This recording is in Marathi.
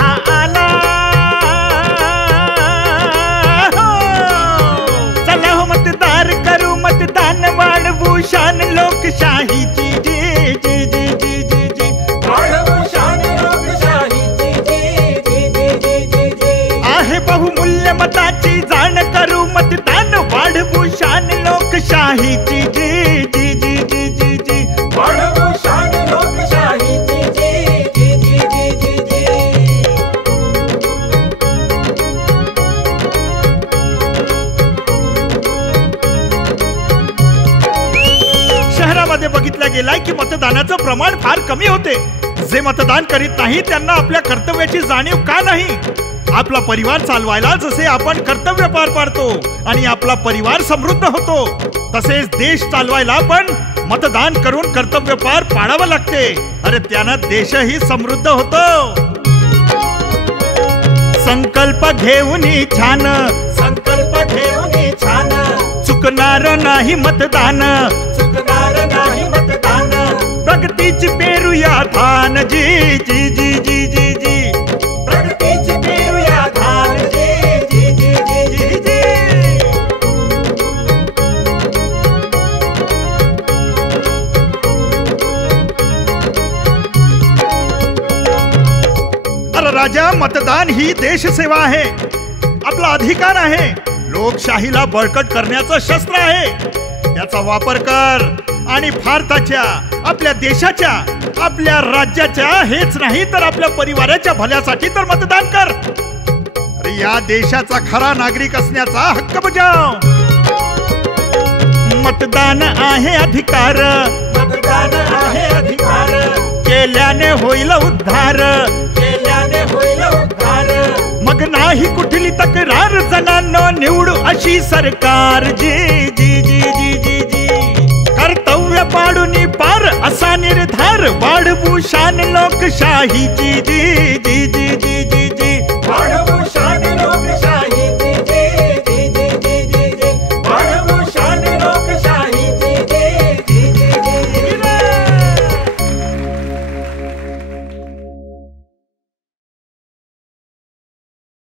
हा आला चला हो मतदार करू मतदान वाढवू शान लोकशाहीची जी जी जी जी जी जी वाढवू शान लोकशाहीची जी जी जी जी जी जी आहे बहुमूल्य मताची जाण करू मतदान वाढवू शान लोकशाहीची जी जी जी जी जी जी वाढवू शान लोकशाहीची जी जी जी जी जी जी शहरामध्ये बघितलं गेलाय की मतदानाचं प्रमाण फार कमी होते. जे मतदान करीत नाही त्यांना आपल्या कर्तव्याची जाणीव का नाही. आपला परिवार चालवायला जसे आपण कर्तव्य पार पाडतो आणि आपला परिवार समृद्ध होतो तसेच देश चालवायला पण मतदान करून कर्तव्य पार पाडावं लागते. अरे त्यानं देशही समृद्ध होतो. संकल्प घेऊन छान संकल्प घेऊन छान चुकणार नाही मतदान चुकणार नाही मतदान प्रगतीची पेरूया धान जी जी जी जी जी जी प्रगतीची पेरूया धान जी जी जी जी जी जी अरे राजा मतदान ही देशसेवा आहे. आपला अधिकार आहे. लोकशाहीला बळकट करण्याचं शस्त्र आहे. त्याचा वापर कर आणि भारताच्या आपल्या देशाच्या आपल्या राज्याच्या हेच नाही तर आपल्या परिवाराच्या भल्यासाठी तर मतदान कर. अरे या देशाचा खरा नागरिक असण्याचा हक्क बजाव. मतदान आहे अधिकार मतदान आहे अधिकार केल्याने होईल उद्धार केल्याने होईल उद्धार मग नाही कुठली तक्रार जणांनो निवडू अशी सरकार जी जी जी जी जी जी कर्तव्य पाडून पार असा निर्धार वाढवू शान लोकशाहीची जी जी